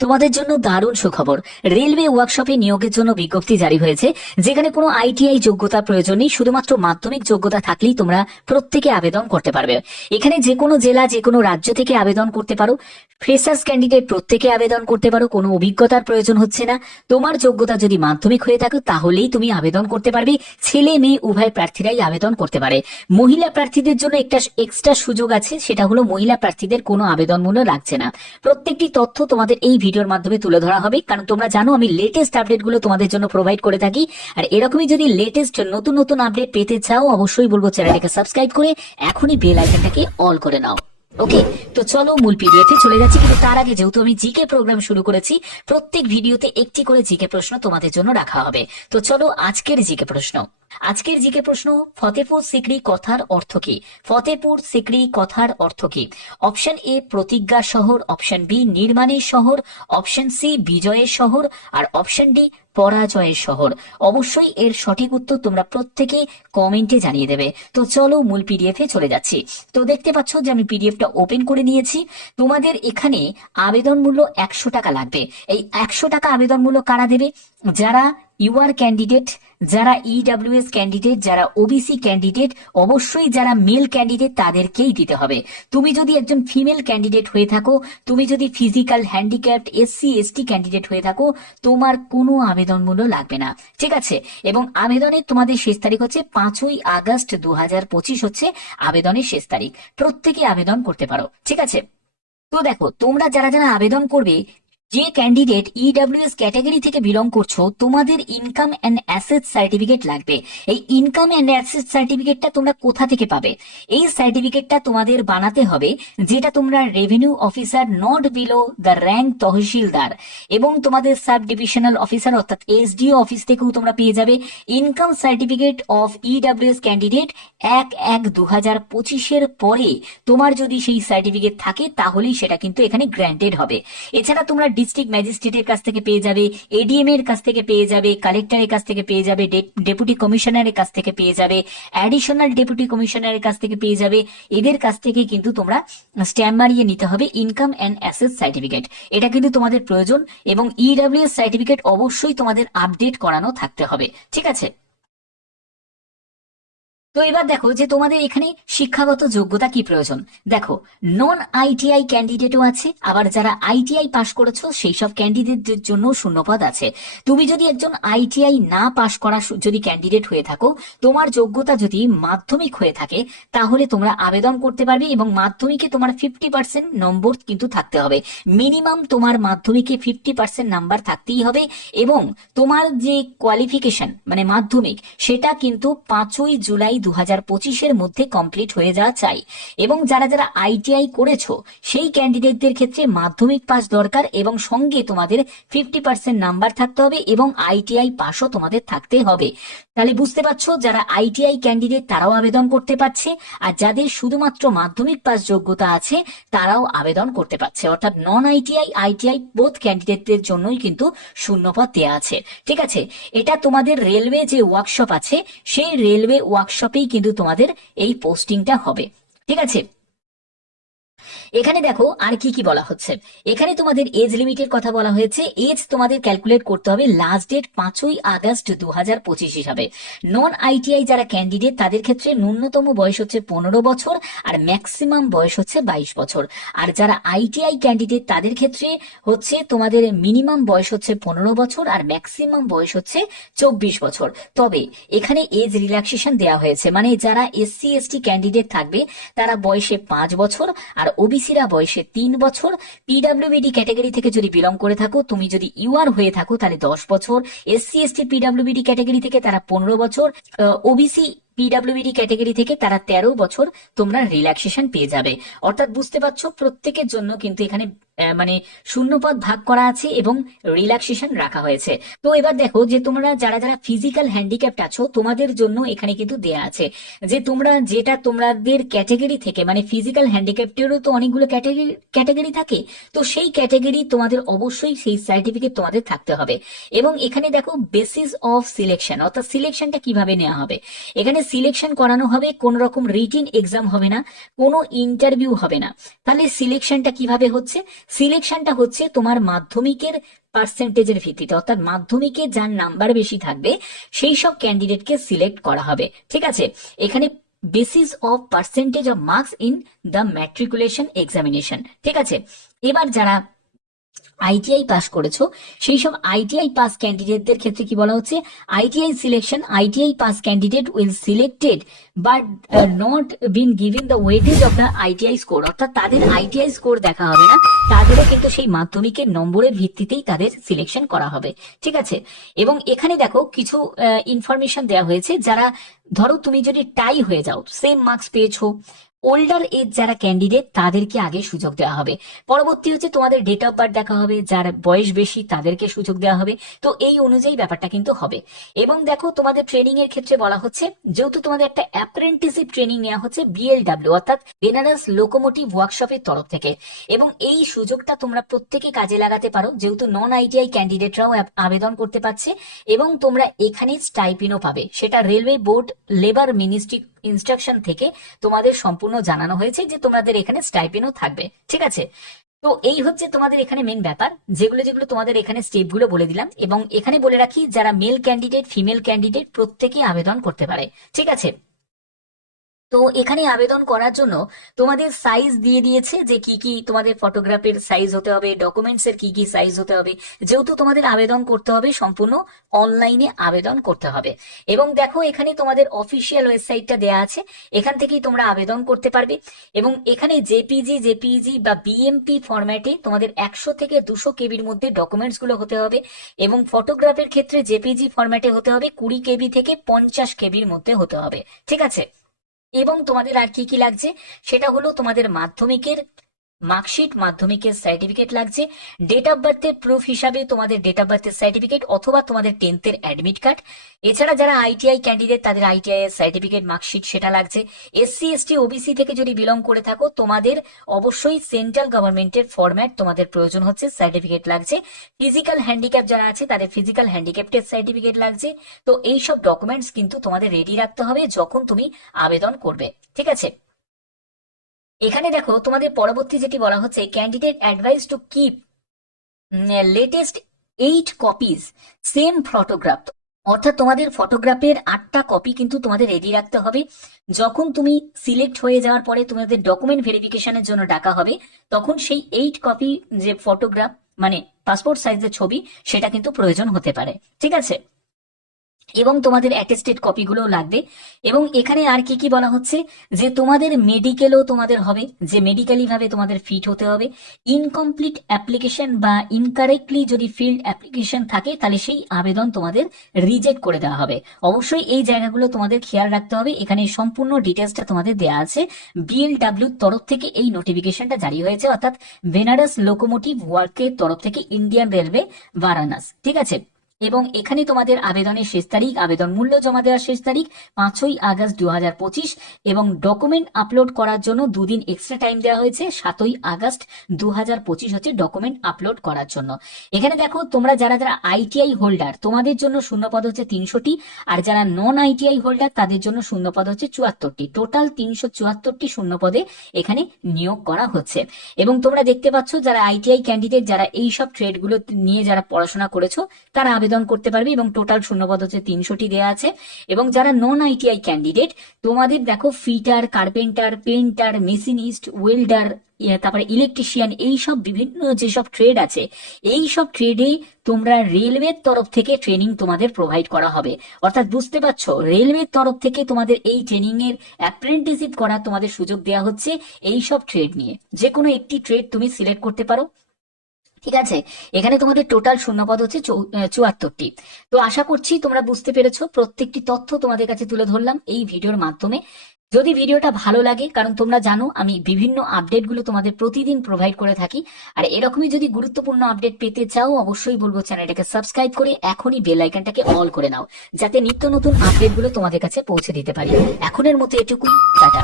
তোমাদের জন্য দারুণ সুখবর। রেলওয়ে ওয়ার্কশপে নিয়োগের জন্য বিজ্ঞপ্তি জারি হয়েছে, যেখানে কোনো আইটিআই যোগ্যতা প্রয়োজন নেই, শুধুমাত্র মাধ্যমিক যোগ্যতা থাকলেই তোমরা প্রত্যেকে আবেদন করতে পারবে। এখানে যে কোনো জেলা, যে কোনো রাজ্য থেকে আবেদন করতে পারো। ফ্রেশার্স ক্যান্ডিডেট প্রত্যেকে আবেদন করতে পারো, কোনো অভিজ্ঞতার প্রয়োজন হচ্ছে না। তোমার যোগ্যতা যদি মাধ্যমিক হয়ে থাকে, তাহলেই তুমি আবেদন করতে পারবে। ছেলে, মেয়ে, উভয় প্রার্থীরাই আবেদন করতে পারে। মহিলা প্রার্থীদের জন্য একটা এক্সট্রা সুযোগ আছে, সেটা হলো মহিলা প্রার্থীদের কোনো আবেদন মূল্য লাগছে না। প্রত্যেকটি তথ্য তোমাদের এই ভিডিওর মাধ্যমে তুলে ধরা হবে। কারণ তোমরা জানো, আমি লেটেস্ট আপডেটগুলো তোমাদের জন্য প্রোভাইড করে থাকি। আর এরকমই যদি লেটেস্ট নতুন নতুন আপডেট পেতে চাও, অবশ্যই বলব চ্যানেলটাকে সাবস্ক্রাইব করে এখনই বেল আইকনটাকে অল করে নাও। ওকে তো চলো মূল পিডিএফ চলে যাচ্ছি। কিন্তু তার আগে যেহেতু আমি জিকে প্রোগ্রাম শুরু করেছি, প্রত্যেক ভিডিওতে একটি করে জিকে প্রশ্ন তোমাদের জন্য রাখা হবে। তো চলো আজকের জিকে প্রশ্ন। আজকের জিকে প্রশ্ন ফতেপুর সিকরি কথার অর্থ কি? ফতেপুর সিকরি কথার অর্থ কি? অপশন এ, প্রতিজ্ঞা শহর, অপশন বি, নির্মাণের শহর, অপশন সি, বিজয়ের শহর, আর অপশন ডি, পরাজয়ের শহর। অবশ্যই এর সঠিক উত্তর তোমরা প্রত্যেকে কমেন্টে জানিয়ে দেবে। তো চলো মূল পিডিএফ এ চলে যাচ্ছি। তো দেখতে পাচ্ছ যে আমি পিডিএফটা ওপেন করে নিয়েছি। তোমাদের এখানে আবেদন মূল্য একশো টাকা লাগবে। এই একশো টাকা আবেদন মূল্য কারা দেবে? যারা ইউআর ক্যান্ডিডেট, যারা ইডাব্লিউএস ক্যান্ডিডেট, যারা ওবিসি ক্যান্ডিডেট, অবশ্যই যারা মেল ক্যান্ডিডেট তাদেরকেই দিতে হবে। তুমি যদি একজন ফিমেল ক্যান্ডিডেট হয়ে থাকো, তুমি যদি physical handicapped SC ST candidate হয়ে থাকো, তোমার কোনো আবেদন মূল্য লাগবে না। ঠিক আছে? এবং আবেদনের তোমাদের শেষ তারিখ হচ্ছে পাঁচই আগস্ট দু হচ্ছে আবেদনের শেষ তারিখ। প্রত্যেকে আবেদন করতে পারো। ঠিক আছে? তো দেখো, তোমরা যারা যারা আবেদন করবে যে ক্যান্ডিডেট ইডাব্লিউএস ক্যাটাগরি থেকে বিলং করছ, তোমাদের ইনকাম অ্যান্ড অ্যাসেট সার্টিফিকেট লাগবে। এই ইনকাম অ্যান্ড অ্যাসেট সার্টিফিকেটটা তোমরা কোথা থেকে পাবে? এই সার্টিফিকেটটা তোমাদের বানাতে হবে, যেটা তোমরা revenue officer not below the rank tehsildar এবং তোমাদের সাব ডিভিশনাল অফিসার অর্থাৎ এসডিও অফিস থেকেও তোমরা পেয়ে যাবে income certificate of EWS candidate এক এক দু হাজার পঁচিশের পরে। তোমার যদি সেই সার্টিফিকেট থাকে, তাহলেই সেটা কিন্তু এখানে গ্র্যান্টেড হবে। এছাড়া তোমরা ডিস্ট্রিক্ট ম্যাজিস্ট্রেটের কাছ থেকে পেয়ে যাবে এডিএম এর কাছ থেকে পেয়ে যাবে কালেক্টরের কাছ থেকে পেয়ে যাবে ডেপুটি কমিশনারের কাছ থেকে পেয়ে যাবে অ্যাডিশনাল ডেপুটি কমিশনারের কাছ থেকে পেয়ে যাবে। এদের কাছ থেকে কিন্তু তোমরা স্ট্যাম্প মারিয়ে নিতে হবে ইনকাম অ্যান্ড অ্যাসেট সার্টিফিকেট এটা কিন্তু তোমাদের প্রয়োজন এবং ইডাব্লিউএস সার্টিফিকেট অবশ্যই তোমাদের আপডেট করানো থাকতে হবে। ঠিক আছে? তো এবার দেখো যে তোমাদের এখানে শিক্ষাগত যোগ্যতা কি প্রয়োজন? দেখো নন আইটিআই ক্যান্ডিডেটও আছে, আবার যারা আইটিআই পাশ করেছ সেই সব ক্যান্ডিডেটদের জন্য শূন্যপদ আছে। তুমি যদি একজন আইটিআই না পাশ করা যদি ক্যান্ডিডেট হয়ে থাকো, তোমার যোগ্যতা যদি মাধ্যমিক হয়ে থাকে, তাহলে তোমরা আবেদন করতে পারবে এবং মাধ্যমিকে তোমার ফিফটি পার্সেন্ট নম্বর কিন্তু থাকতে হবে। মিনিমাম তোমার মাধ্যমিকে ফিফটি পার্সেন্ট নাম্বার থাকতেই হবে এবং তোমার যে কোয়ালিফিকেশন মানে মাধ্যমিক, সেটা কিন্তু পাঁচই জুলাই দু হাজার পঁচিশের মধ্যে কমপ্লিট হয়ে যাওয়া চাই। এবং যারা যারা আইটিআই করেছ, সেই ক্যান্ডিডেটদের ক্ষেত্রে মাধ্যমিক পাস দরকার এবং সঙ্গে তোমাদের ফিফটি পার্সেন্ট নাম্বার থাকতে হবে এবং আইটিআই পাসও তোমাদের থাকতে হবে। তাহলে বুঝতে পারছ, যারা আইটিআই ক্যান্ডিডেট তারাও আবেদন করতে পারছে, আর যাদের শুধুমাত্র মাধ্যমিক পাস যোগ্যতা আছে, তারাও আবেদন করতে পারছে। অর্থাৎ নন আইটিআই আইটিআই বোধ ক্যান্ডিডেটদের জন্যই কিন্তু শূন্যপদ দেওয়া আছে। ঠিক আছে? এটা তোমাদের রেলওয়ে যে ওয়ার্কশপ আছে, সেই রেলওয়ে ওয়ার্কশপেই কিন্তু তোমাদের এই পোস্টিংটা হবে। ঠিক আছে? এখানে দেখো আর কি কি বলা হচ্ছে। এখানে তোমাদের এজ লিমিটের কথা বলা হয়েছে। এজ তোমাদের ক্যালকুলেট করতে হবে লাস্ট ডেট পাঁচই আগস্ট দু হাজার পঁচিশ হিসাবে। নন আইটিআই যারা ক্যান্ডিডেট তাদের ক্ষেত্রে ন্যূনতম বয়স হচ্ছে পনেরো বছর আর ম্যাক্সিমাম বয়স হচ্ছে বাইশ বছর। আর যারা আইটিআই ক্যান্ডিডেট তাদের ক্ষেত্রে হচ্ছে তোমাদের মিনিমাম বয়স হচ্ছে পনেরো বছর আর ম্যাক্সিমাম বয়স হচ্ছে চব্বিশ বছর। তবে এখানে এজ রিল্যাক্সেশন দেওয়া হয়েছে। মানে যারা এসসি এসটি ক্যান্ডিডেট থাকবে, তারা বয়সে পাঁচ বছর আর ওবিসিরা বয়সে তিন বছর পিডাব্লিউবিডি ক্যাটাগরি থেকে যদি বিলং করে থাকো, তুমি যদি ইউআর হয়ে থাকো, তাহলে দশ বছর এসসি এসটি পিডাব্লিউবিডি ক্যাটাগরি থেকে তারা পনেরো বছর ওবিসি পিডাব্লিউবিডি ক্যাটাগরি থেকে তারা তেরো বছর তোমরা রিল্যাক্সেশন পেয়ে যাবে। অর্থাৎ বুঝতে পারছ, প্রত্যেকের জন্য কিন্তু এখানে মানে শূন্যপদ ভাগ করা আছে এবং রিল্যাক্সেশন রাখা হয়েছে। তো এবার দেখো যে তোমরা যারা যারা ফিজিক্যাল হ্যান্ডিক্যাপ্ট আছো, তোমাদের জন্য এখানে কিন্তু দেয়া আছে যে তোমরা যেটা তোমাদের ক্যাটাগরি থেকে মানে ফিজিক্যাল হ্যান্ডিক্যাপ্টেরও তো অনেকগুলো ক্যাটাগরি থাকে, তো সেই ক্যাটাগরি তোমাদের অবশ্যই সেই সার্টিফিকেট তোমাদের থাকতে হবে। এবং এখানে দেখো বেসিস অফ সিলেকশন অর্থাৎ সিলেকশনটা কীভাবে নেওয়া হবে? এখানে সিলেকশন করানো হবে, কোন রকম রিটিন এক্সাম হবে না, কোনো ইন্টারভিউ হবে না। তাহলে সিলেকশনটা কীভাবে হচ্ছে? সিলেকশনটা হচ্ছে তোমার মাধ্যমিকের পার্সেন্টেজের ভিত্তিতে, অর্থাৎ মাধ্যমিকে যার নাম্বার বেশি থাকবে, সেই সব ক্যান্ডিডেটকে সিলেক্ট করা হবে। ঠিক আছে? এখানে basis of percentage of marks in the matriculation examination ঠিক আছে? এবার যারা আইটিআই পাস করেছ, সেই সব আইটিআই পাস ক্যান্ডিডেটদের ক্ষেত্রে কি বলা হচ্ছে? ITI selection ITI pass candidate will selected but not been given the weightage of the ITI score অর্থাৎ তাদের আইটিআই স্কোর দেখা হবে না, তাদেরও কিন্তু সেই মাধ্যমিকের নম্বরের ভিত্তিতেই তাদের সিলেকশন করা হবে, ঠিক আছে? এবং এখানে দেখো কিছু ইনফরমেশন দেওয়া হয়েছে, যারা, ধরো তুমি যদি টাই হয়ে যাও সেম মার্কস পেয়েছ ওল্ডার এজ যারা ক্যান্ডিডেট তাদেরকে আগে সুযোগ দেওয়া হবে। পরবর্তী হচ্ছে তোমাদের ডেট অফ বার্থ দেখা হবে, যার বয়স বেশি, তাদেরকে সুযোগ দেওয়া হবে। তো এই অনুযায়ী ব্যাপারটা কিন্তু হবে। এবং দেখো, তোমাদের ট্রেনিং এর ক্ষেত্রে বলা হচ্ছে, যেহেতু তোমাদের একটা অ্যাপ্রেন্টিসিপ ট্রেনিং নেওয়া হচ্ছে বিএলডাব্লিউ অর্থাৎ বেনারস লোকোমোটিভ ওয়ার্কশপের তরফ থেকে। এবং এই সুযোগটা তোমরা প্রত্যেকে কাজে লাগাতে পারো, যেহেতু নন আইটিআই ক্যান্ডিডেটরাও আব- আবেদন করতে পারছে। এবং তোমরা এখানে স্টাইপিনও পাবে। সেটা railway board labour ministry instruction থেকে তোমাদের সম্পূর্ণ জানানো হয়েছে যে তোমাদের এখানে স্টাইপেনও থাকবে, ঠিক আছে? তো এই হচ্ছে তোমাদের এখানে মেন ব্যাপার, যেগুলো যেগুলো তোমাদের এখানে স্টেপগুলো বলে দিলাম এবং এখানে বলে রাখি, যারা মেল ক্যান্ডিডেট ফিমেল ক্যান্ডিডেট প্রত্যেকেই আবেদন করতে পারে, ঠিক আছে? তো এখানে আবেদন করার জন্য তোমাদের সাইজ দিয়ে দিয়েছে যে কি কি তোমাদের ফটোগ্রাফের সাইজ হতে হবে ডকুমেন্টস এর কি কি সাইজ হতে হবে। যেহেতু তোমাদের আবেদন করতে হবে, সম্পূর্ণ অনলাইনে আবেদন করতে হবে। এবং দেখো এখানে তোমাদের অফিসিয়াল ওয়েবসাইটটা দেয়া আছে, এখান থেকেই তোমরা আবেদন করতে পারবে। এবং এখানে জেপিজি জেপিজি বা বিএমপি ফরম্যাটে তোমাদের একশো থেকে দুশো কেবির মধ্যে ডকুমেন্টসগুলো হতে হবে। এবং ফটোগ্রাফের ক্ষেত্রে জেপিজি ফরম্যাটে হতে হবে কুড়ি কেবি থেকে পঞ্চাশ কেবির মধ্যে হতে হবে। ঠিক আছে? এবং তোমাদের আর কি কি লাগছে? সেটা হলো তোমাদের মাধ্যমিকের মার্কশিট, মাধ্যমিকের সার্টিফিকেট লাগছে। ডেট অফ বার্থের প্রুফ হিসাবে তোমাদের ডেট অফ বার্থের সার্টিফিকেট অথবা তোমাদের টেন্থের অ্যাডমিট কার্ড এছাড়া যারা আইটিআই ক্যান্ডিডেট তাদের আইটিআই এর সার্টিফিকেট মার্কশিট সেটা লাগছে। এসসি এসটি ওবিসি থেকে যদি বিলং করে থাকো, তোমাদের অবশ্যই সেন্ট্রাল গভর্নমেন্টের ফরম্যাট তোমাদের প্রয়োজন হচ্ছে সার্টিফিকেট লাগছে। ফিজিক্যাল হ্যান্ডিক্যাপ যারা আছে, তাদের ফিজিক্যাল হ্যান্ডিক্যাপ্টের সার্টিফিকেট লাগছে। তো এই সব ডকুমেন্টস কিন্তু তোমাদের রেডি রাখতে হবে যখন তুমি আবেদন করবে। ঠিক আছে? এখানে দেখো তোমাদের পরবর্তী যেটি বলা হচ্ছে candidate advice to keep latest eight copies same photograph অর্থাৎ তোমাদের ফটোগ্রাফের আটটা কপি কিন্তু তোমাদের রেডি রাখতে হবে। যখন তুমি সিলেক্ট হয়ে যাওয়ার পরে তোমাদের ডকুমেন্ট ভেরিফিকেশনের জন্য ডাকা হবে, তখন সেই এইট কপি যে ফটোগ্রাফ মানে পাসপোর্ট সাইজের ছবি, সেটা কিন্তু প্রয়োজন হতে পারে। ঠিক আছে? এবং তোমাদের অ্যাটেস্টেড কপিগুলো লাগবে। এবং এখানে আর কি কি বলা হচ্ছে? যে তোমাদের মেডিকেলও তোমাদের হবে, যে মেডিকেলি ভাবে তোমাদের ফিট হতে হবে। ইনকমপ্লিট অ্যাপ্লিকেশন বা ইনকারেক্টলি যদি ফিল্ড অ্যাপ্লিকেশন থাকে, তাহলে সেই আবেদন তোমাদের রিজেক্ট করে দেওয়া হবে। অবশ্যই এই জায়গাগুলো তোমাদের খেয়াল রাখতে হবে। এখানে সম্পূর্ণ ডিটেলসটা তোমাদের দেওয়া আছে। বিএলডাব্লিউর তরফ থেকে এই নোটিফিকেশনটা জারি হয়েছে, অর্থাৎ বেনারস লোকোমোটিভ ওয়ার্কের তরফ থেকে ইন্ডিয়ান রেলওয়ে বারানাস ঠিক আছে? এবং এখানে তোমাদের আবেদনের শেষ তারিখ, আবেদন মূল্য জমা দেওয়ার শেষ তারিখ পাঁচই আগস্ট দু হাজার পঁচিশ এবং ডকুমেন্ট আপলোড করার জন্য দুদিন এক্সট্রা টাইম দেওয়া হয়েছে, সাতই আগস্ট দু হচ্ছে ডকুমেন্ট আপলোড করার জন্য। এখানে দেখো, তোমরা যারা যারা আইটিআই হোল্ডার তোমাদের জন্য শূন্যপদ হচ্ছে তিনশোটি, আর যারা নন আইটিআই হোল্ডার তাদের জন্য শূন্যপদ হচ্ছে চুয়াত্তরটি। টোটাল তিনশো চুয়াত্তরটি শূন্যপদে এখানে নিয়োগ করা হচ্ছে। এবং তোমরা দেখতে পাচ্ছ, যারা আইটিআই ক্যান্ডিডেট যারা এই সব ট্রেডগুলো নিয়ে যারা পড়াশোনা করেছ, তারা আবেদন করতে পারবে এবং টোটাল শূন্যপদ হচ্ছে তিনশোটি দেওয়া আছে। এবং যারা নন আইটিআই ক্যান্ডিডেট তোমাদের দেখো fitter carpenter painter machinist welder তারপরে ইলেকট্রিশিয়ান এই সব বিভিন্ন যেসব ট্রেড আছে এই সব ট্রেডে তোমরা রেলওয়ের তরফ থেকে ট্রেনিং তোমাদের প্রোভাইড করা হবে। অর্থাৎ বুঝতে পারছ রেলওয়ের তরফ থেকে তোমাদের এই ট্রেনিং এর অ্যাপ্রেন্টিসিপ করার তোমাদের সুযোগ দেওয়া হচ্ছে এই সব ট্রেড নিয়ে। যে কোনো একটি ট্রেড তুমি সিলেক্ট করতে পারো। ঠিক আছে? এখানে তোমাদের টোটাল শূন্যপদ হচ্ছে চুয়াত্তরটি। তো আশা করছি তোমরা বুঝতে পেরেছ, প্রত্যেকটি তথ্য তোমাদের কাছে তুলে ধরলাম এই ভিডিওর মাধ্যমে। যদি ভিডিওটা ভালো লাগে, কারণ তোমরা জানো আমি বিভিন্ন আপডেটগুলো তোমাদের প্রতিদিন প্রোভাইড করে থাকি, আর এরকমই যদি গুরুত্বপূর্ণ আপডেট পেতে চাও, অবশ্যই বলব চ্যানেলটাকে সাবস্ক্রাইব করে এখনই বেল আইকনটাকে অল করে নাও, যাতে নিত্য নতুন আপডেটগুলো তোমাদের কাছে পৌঁছে দিতে পারি। এখনের মতো এটুকুই, টাটা।